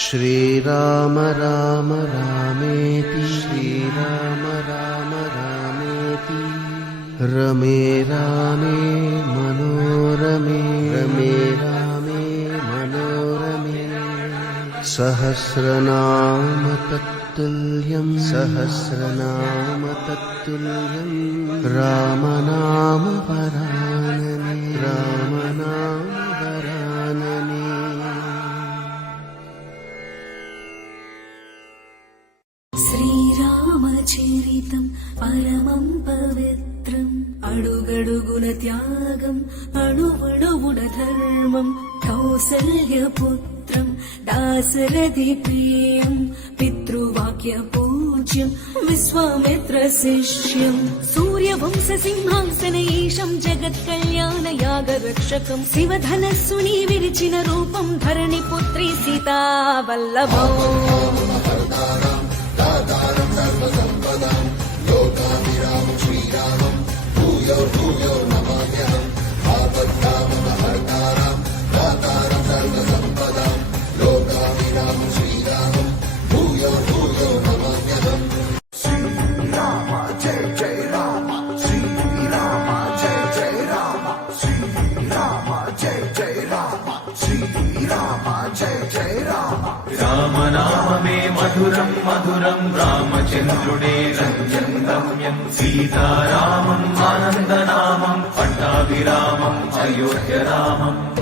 श्रीराम राम रामेति श्रीराम राम रामेति रमे रामे मनोरमे रमे रामे मनोरमे सहस्रनाम तत्तुल्यं सहस्रनाम तत्तुल्यं रामनाम वरानने रामनाम वरानने। శ్రీరామచరితం పరమం పవిత్రం అడుగడుగున త్యాగం అణువణువున ధర్మం కౌసల్యపుత్రం దాశరథి ప్రియం పితృవాక్య పూజ్యం విశ్వామిత్ర శిష్యం సూర్యవంశ సింహాసనీశం జగత్కళ్యాణ యాగ రక్షకం శివధనస్సుని విరిచిన రూపం ధరణి పుత్రి సీతా వల్లభం दातारं सर्वसम्पदां लोकाभिरामं श्रीरामं भूयो भूयो नमाम्यहम् आपद्कामहर्तारं दातारं सर्वसम्पदां लोकाभिरामं श्रीरामं भूयो भूयो नमाम्यहम्। श्रीराम जय जय राम श्रीराम जय जय राम श्रीराम जय जय राम श्रीराम जय जय राम। रामनाममे मधुरं मधुरं रामचन्द्रुडे रञ्जन् रम्यं सीतारामम् आनन्दनामं पट्टाभिरामम् अयोध्यरामम्।